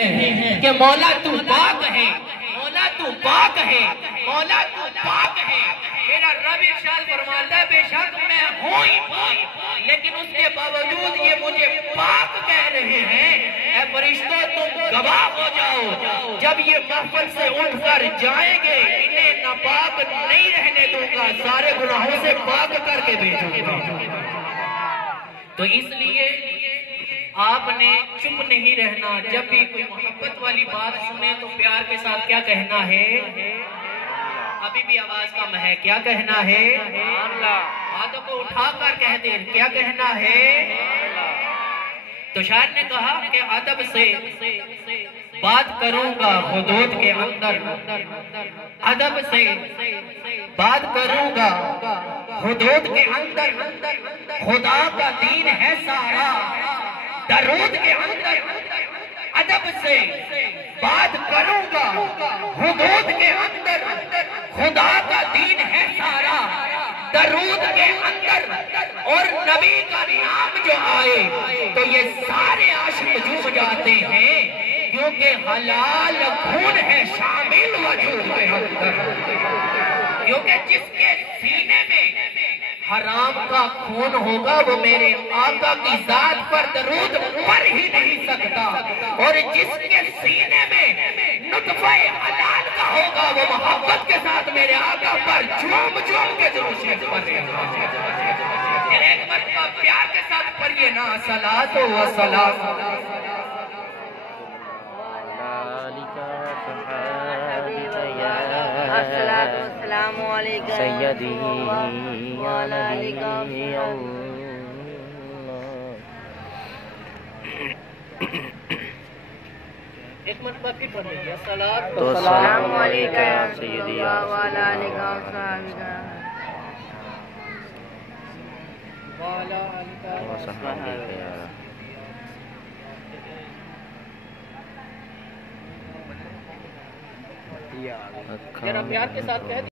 کہ مولا تو پاک ہے، مولا تو پاک ہے، مولا تو پاک ہے۔ میرا رب ارشاد فرماتا ہے بے شک میں ہوں ہی پاک، لیکن اس کے باوجود یہ مجھے پاک کہہ رہے ہیں۔ اے فرشتوں تم گواہ ہو جاؤ، جب یہ محفل سے اٹھ کر جائیں گے انہیں ناپاک نہیں رہنے دوں گا، سارے گناہوں سے پاک کر کے بھیجوں گا۔ تو اس لیے آپ نے چپ نہیں رہنا، جب بھی کوئی محبت والی بات سنے تو پیار کے ساتھ کیا کہنا ہے؟ ابھی بھی آواز کم ہے، کیا کہنا ہے؟ ہاتھوں کو اٹھا کر کہہ دیں، کیا کہنا ہے؟ تو شاعر نے کہا کہ ادب سے بات کروں گا حدود کے اندر، ادب سے بات کروں گا حدود کے اندر، خدا کا دین ہے سارا درود کے اندر۔ ادب سے بات کروں گا حدود کے اندر، خدا کا دین ہے سارا درود کے اندر، اور نبی کا نام جو آئے تو یہ سارے عاشق جھوم جاتے ہیں، کیونکہ حلال خون ہے شامل وجود کے اندر۔ کیونکہ جس کے سینے میں حرام کا خون ہوگا وہ میرے آقا کی ذات پر درود پڑھ ہی نہیں سکتا، اور جس کے سینے میں نطفہ حلال کا ہوگا وہ محبت کے ساتھ میرے آقا پر جھوم جھوم کے درود شریف پڑھے گا۔ ایک مرتبہ پیار کے ساتھ پڑھیے نا، صلاۃ و سلام السلام علیکم سیدی ایک مرتبہ پھر پڑھ لیجیے، صلاۃ و السلام علیکم یا سیدی یا وعلا علیکم السلام ذرا پیار کے ساتھ کہہ